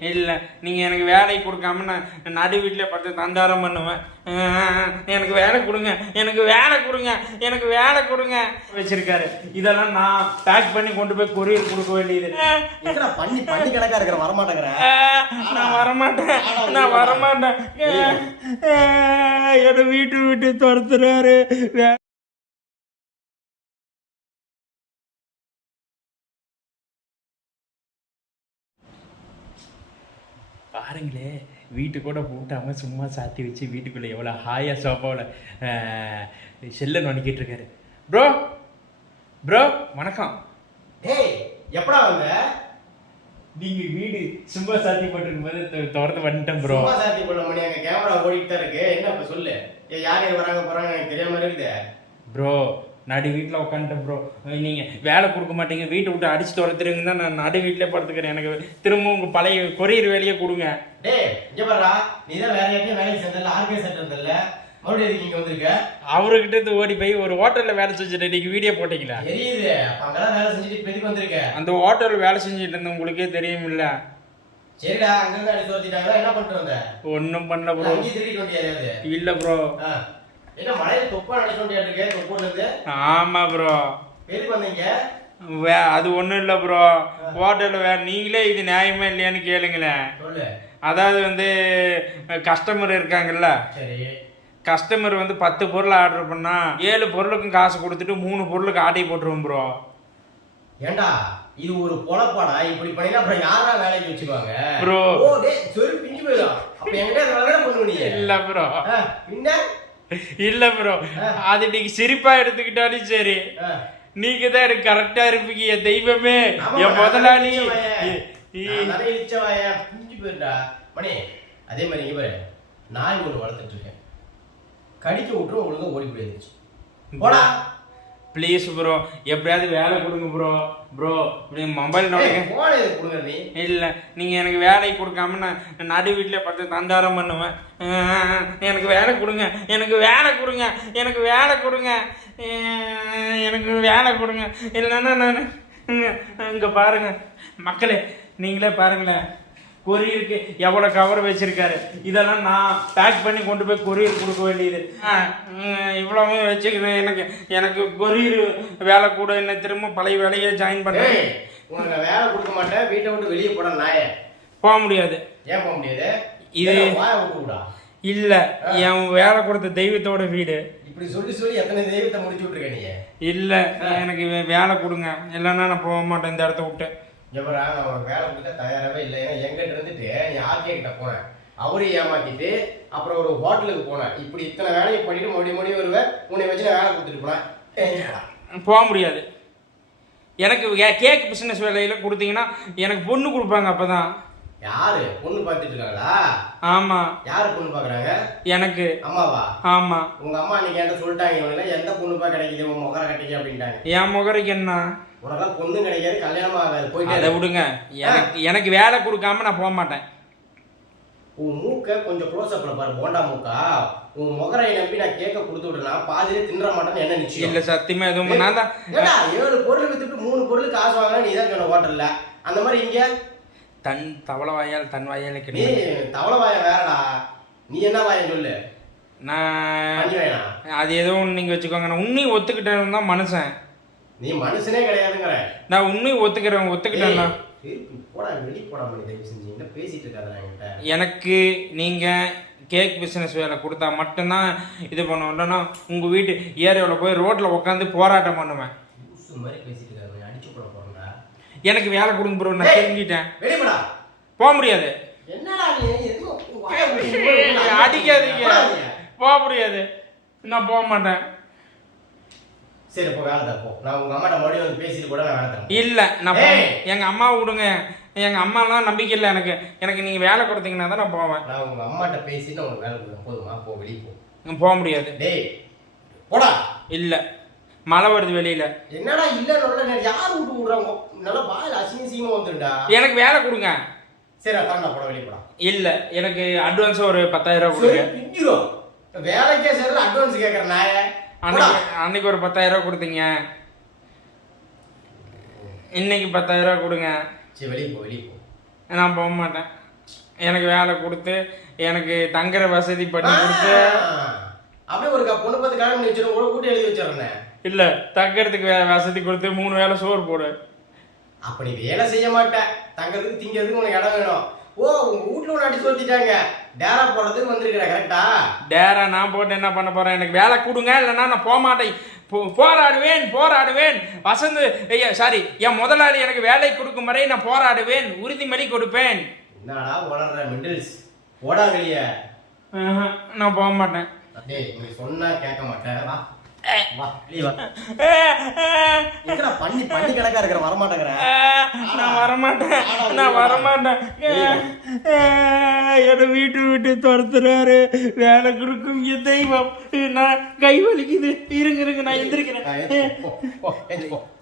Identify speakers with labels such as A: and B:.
A: இல்லை நீங்கள் எனக்கு வேலை கொடுக்காம நான் நடு வீட்டில் பார்த்து தந்தாரம் பண்ணுவேன். எனக்கு வேலை கொடுங்க எனக்கு வேலை கொடுங்க எனக்கு வேலை கொடுங்க. வச்சிருக்காரு. இதெல்லாம் நான் பேக் பண்ணி கொண்டு போய் கொரியர் கொடுக்க வேண்டியது.
B: பண்ணி பண்ணி கணக்கா இருக்கிற வரமாட்டேங்கிற?
A: அஹ், நான் வரமாட்டேன் நான் வரமாட்டேன். என்னை வீட்டு விட்டு துரத்துறாரு. பாருங்களே வீட்டு கூட பூட்டாம சும்மா சாத்தி வச்சு வீட்டுக்குள்ள எவ்வளோ ஹாயா சோஃபாவில் செல்ல நுழைக்கிட்டு இருக்காரு. ப்ரோ ப்ரோ வணக்கம்.
B: டேய் எப்படா வந்த?
A: நீங்க வீடு சும்மா சாத்தி போட்டிருக்கும் போது திறந்து வந்துட்டேன் ப்ரோ.
B: சும்மா சாத்தி பண்ண மணி அங்க கேமரா ஓடிட்டு தான் இருக்கு. என்ன இப்ப சொல்லு? ஏய், யார் யார் வராங்க போறாங்க எனக்கு தெரியாம இருக்குது.
A: ப்ரோ நடு வீட்டில் உட்காந்துட்டேன் ப்ரோ நீங்கள் வேலை கொடுக்க மாட்டீங்க வீட்டை விட்டு அடிச்சு தான் நான் நடு வீட்டிலே படுத்துக்கிறேன். எனக்கு திரும்ப உங்கள் பழைய கொரியர் வேலையை கொடுங்க.
B: டேய் இங்க பாருடா. நீ தான் வேற யார்ட்டையும் வேலைக்கு சேர்ந்தல ஆர்கே சென்டர் இருந்தல மறுபடியும் இங்க வந்திருக்க?
A: அவர்கிட்ட இருந்து ஓடி போய் ஒரு ஹோட்டலில் வேலை செஞ்சுட்டு இன்னைக்கு வீடியோ போட்டீங்களா?
B: தெரியுது. அங்கதான் வேலை செஞ்சுட்டு இப்ப எதுக்கு வந்திருக்க?
A: அந்த ஹோட்டலில் வேலை செஞ்சுட்டு இருந்த உங்களுக்கே தெரியுமில்ல
B: சரிடா துரத்திட்டாங்களா? என்ன பண்ணிட்டு வந்த?
A: ஒன்றும் பண்ணல ப்ரோ இல்லை ப்ரோ.
B: என்ன தொப்பா தொப்பூர்ல இருந்து?
A: ஆமாம் ப்ரோ
B: எதுக்கு வந்தீங்க?
A: வே அது ஒன்றும் இல்லை ப்ரோ ஹோட்டலில் வேற நீங்களே இது நியாயமா இல்லையான்னு கேளுங்களேன். அதாவது வந்து கஸ்டமர் இருக்காங்கல்ல? கஸ்டமர் வந்து பத்து பொருள் ஆர்டர் பண்ணா ஏழு பொருளுக்கும் காசு கொடுத்துட்டு மூணு பொருளுக்கு ஆட்டை போட்டுருவோம் ப்ரோ
B: ஏண்டா? இது ஒரு பொழப்பாடா? இப்படி பண்ணினா அப்புறம் யாரா வேலைக்கு வச்சுக்குவாங்க
A: Bro.
B: ஓ டேய் சொரு பிஞ்சு போயிடும். அப்ப என்கிட்ட அதை வேலை பண்ணுவ நீ.
A: இல்ல ப்ரோ
B: பின்ன?
A: இல்ல ப்ரோ அது நீங்க சிரிப்பா எடுத்துக்கிட்டாலும் சரி. நீங்க தான் எனக்கு கரெக்டா இருப்பீங்க என் தெய்வமே. என் முதலாளி.
B: அதே மாதிரி இங்க பாரு. நாய் ஒன்று வளர்த்துட்டு இருக்கேன். கடிக்க விட்டுரும் ஒழுங்கா ஓடி போயிருந்துச்சு போடா.
A: ப்ளீஸ் ப்ரோ எப்படியாவது வேலை கொடுங்க ப்ரோ ப்ரோ இப்படி மொபைல்
B: கொடுங்க
A: இல்லை நீங்கள் எனக்கு வேலை கொடுக்காம நான் நடு வீட்டில் பார்த்து தந்தாரம் பண்ணுவேன். எனக்கு வேலை கொடுங்க. எனக்கு வேலை கொடுங்க. எனக்கு வேலை கொடுங்க. எனக்கு வேலை கொடுங்க. இல்லைன்னா நான் இங்கே பாருங்க. மக்களே நீங்களே பாருங்களேன். கொரியருக்கு எவ்வளோ கவர் வச்சிருக்காரு. இதெல்லாம் நான் பேக் பண்ணி கொண்டு போய் கொரியர் கொடுக்க வேண்டியது. இவ்வளவு வச்சுக்கிறேன் எனக்கு எனக்கு கொரியர் வேலை கூட என்ன திரும்ப பழைய வேலையை ஜாயின் பண்ணேன்
B: ஏய் உனக்கு வேலை கொடுக்க மாட்டேன் வீட்டை விட்டு வெளியே போட நாய.
A: போக முடியாது.
B: ஏன் போக முடியாது?
A: இது- இல்ல என் வேலை கொடுத்த தெய்வத்தோட வீடு.
B: இப்படி சொல்லி சொல்லி எத்தனை தெய்வத்தை முடிச்சு விட்டுருக்க நீ?
A: இல்ல எனக்கு வேலை கொடுங்க. இல்லைன்னா நான் போக மாட்டேன் இந்த இடத்த விட்டு.
B: ஜபரா நான் உனக்கு வேலை கொடுக்க தயாராகவே இல்லை. ஏன்னா எங்கிட்ட இருந்துட்டு ஆர்கே கிட்ட போனேன்? அவரையும் ஏமாத்திட்டு அப்புறம் ஒரு ஹோட்டலுக்கு போனேன். இப்படி இத்தனை வேலையை பண்ணிட்டு மறுபடியும் மறுபடியும் வருவேன். உன்னை வச்சு நான் வேலை கொடுத்துட்டு போனேன்.
A: போக முடியாது. எனக்கு கேக் பிசினஸ் வேலையில கொடுத்தீங்கன்னா எனக்கு பொண்ணு கொடுப்பாங்க அப்பதான்.
B: யாரு? பொண்ணு பார்த்துட்டு இருக்காங்களா?
A: ஆமா.
B: யாரு பொண்ணு பார்க்கறாங்க?
A: எனக்கு.
B: அம்மாவா?
A: ஆமா.
B: உங்க அம்மா அன்னைக்கு என்கிட்ட சொல்லிட்டாங்க இவங்கள எந்த பொண்ணுப்பா கிடைக்குது? உன் முகர கட்டிக்க அப்படின்ட்டாங்க.
A: என் முகரைக்கு என்ன?
B: உனக்கெல்லாம் பொண்ணு கிடைக்காது கல்யாணம் ஆகாது. போயிட்டே
A: அதை. விடுங்க. எனக்கு எனக்கு வேலை கொடுக்காம நான் போக மாட்டேன்.
B: உன் மூக்க கொஞ்சம் க்ளோஸ் அப்ல பாரு போண்டா மூக்கா. உன் முகரை நம்பி நான் கேக்க கொடுத்து விடுறேன்னா பாதியிலே தின்ற மாட்டேன்னு என்ன நிச்சயம்?
A: இல்ல சத்தியமா எதுவும் நான் தான்
B: ஏடா ஏழு பொருள் வித்துட்டு மூணு பொருள் காசு வாங்கினா நீ தான் சொன்ன ஹோட்டல்ல. அந்த மாதிரி இங்க?
A: தன் தவளை வாயால் தன் வாயால்
B: நீ
A: கிடையாது
B: தவளை வாயம் வேறடா. நீ என்ன வாயம் சொல்லு?
A: நான் அது ஏதோ ஒன்று நீங்கள் வச்சுக்கோங்க. நான் உண்மையை ஒத்துக்கிட்டேன் தான் மனுஷன்.
B: நீ மனுஷனே கிடையாதுங்கிற.
A: நான் உண்மையை ஒத்துக்கிறேன் ஒத்துக்கிட்டேன்னா?
B: ஏய், போடா வெளியே போடா மணி தயவு செஞ்சு. என்ன பேசிட்டு இருக்காத என்கிட்ட.
A: எனக்கு நீங்கள் கேக் பிஸ்னஸ் வேலை கொடுத்தா மட்டும்தான் இது பண்ணுவேன். இல்லைன்னா உங்கள் வீட்டு ஏரியாவில் போய் ரோட்டில் உட்காந்து போராட்டம் பண்ணுவேன்.
B: மாதிரி பேசிட்டு அடிச்சு போட
A: எனக்கு வேலை கொடுங்க ப்ரோ நான். தெரிஞ்சிட்டேன் போக முடியாது.
B: என்னடா நீ எதுவும்
A: அடிக்காதீங்க. போக முடியாது. நான் போக மாட்டேன்.
B: சரி போ வேலை தான் போ. நான் உங்க அம்மாட்ட மறுபடியும் வந்து பேசிட்டு கூட நான் வேலை தரேன்
A: இல்லை நான் போக
B: ஏய்.
A: எங்கள் அம்மா விடுங்க. எங்கள் அம்மாலாம் நம்பிக்கை இல்லை எனக்கு. எனக்கு நீங்கள் வேலை கொடுத்தீங்கன்னா தான் நான் போவேன்.
B: நான் உங்க அம்மாட்ட பேசிட்டு நான் உனக்கு வேலை கொடுக்குறேன். போதுமா போ வெளியே போ.
A: நான் போக முடியாது.
B: டேய் போடா.
A: இல்லை. மழை வருது வெளியில்.
B: என்னடா இல்ல நல்ல யார் விட்டு விடுறாங்க நல்லா வாயில அசிங்க சீமா வந்துடா
A: எனக்கு வேலை கொடுங்க.
B: சரி அதான் போட வெளியே போடா.
A: இல்லை எனக்கு அட்வான்ஸ் ஒரு பத்தாயிரம் ரூபா
B: சரி
A: கொடுங்க
B: பிஞ்சிரும். வேலைக்கே சரி அட்வான்ஸ் கேட்கறேன் போடா.
A: அன்னைக்கு அன்னைக்கு ஒரு பத்தாயிரம் ரூபா கொடுத்தீங்க. இன்னைக்கு பத்தாயிரம் ரூபா கொடுங்க.
B: சரி வெளியே போ வெளியே போ.
A: நான் போக மாட்டேன். எனக்கு வேலை கொடுத்து எனக்கு தங்குற வசதி பண்ணி கொடுத்து.
B: அப்படியே ஒரு பொண்ணு பார்த்து கல்யாணம் பண்ணி வச்சிடும் கூட கூட்டி எழுதி வச்சிடறேன்.
A: இல்ல தங்கறதுக்கு வசதி கொடுத்து மூணு வேளை சோறு போடு.
B: அப்ப நீ வேலை செய்ய மாட்ட. தங்கறதுக்கு திங்கிறதுக்கு உனக்கு இடம் வேணும். ஓ உங்க வீட்டுல ஒன்று அடிச்சு சொல்லிட்டாங்க டேரா போடுறதுக்கு வந்திருக்கிற கரெக்டா
A: டேரா நான் போட்டு என்ன பண்ண போறேன்? எனக்கு வேலை கொடுங்க இல்லைன்னா நான் போக மாட்டேன். போராடுவேன் போராடுவேன். வசந்த் ஐயா சாரி என் முதலாளி எனக்கு வேலை கொடுக்கும் வரை நான் போராடுவேன். உறுதிமொழி கொடுப்பேன்.
B: என்னடா உணர்ற மிடில்ஸ்? ஓடாங்கலிய
A: நான் போக மாட்டேன்.
B: டேய் நீ சொன்னா கேட்க மாட்டேன். வா வா வெளிய வா.
A: ஆ, ஆ,
B: எங்கடா பண்ணி பண்ணி கணக்கா இருக்கிற வரமாட்டேங்கிற?
A: ஆ, நான் வரமாட்டேன். நான் ஆ, என்னை வீட்டு விட்டு துரத்துறாரு. வேலை கொடுக்கும் என் தெய்வம். நான் கை வலிக்குது. இருங்க இருங்க நான் எந்திரிக்கிறேன்.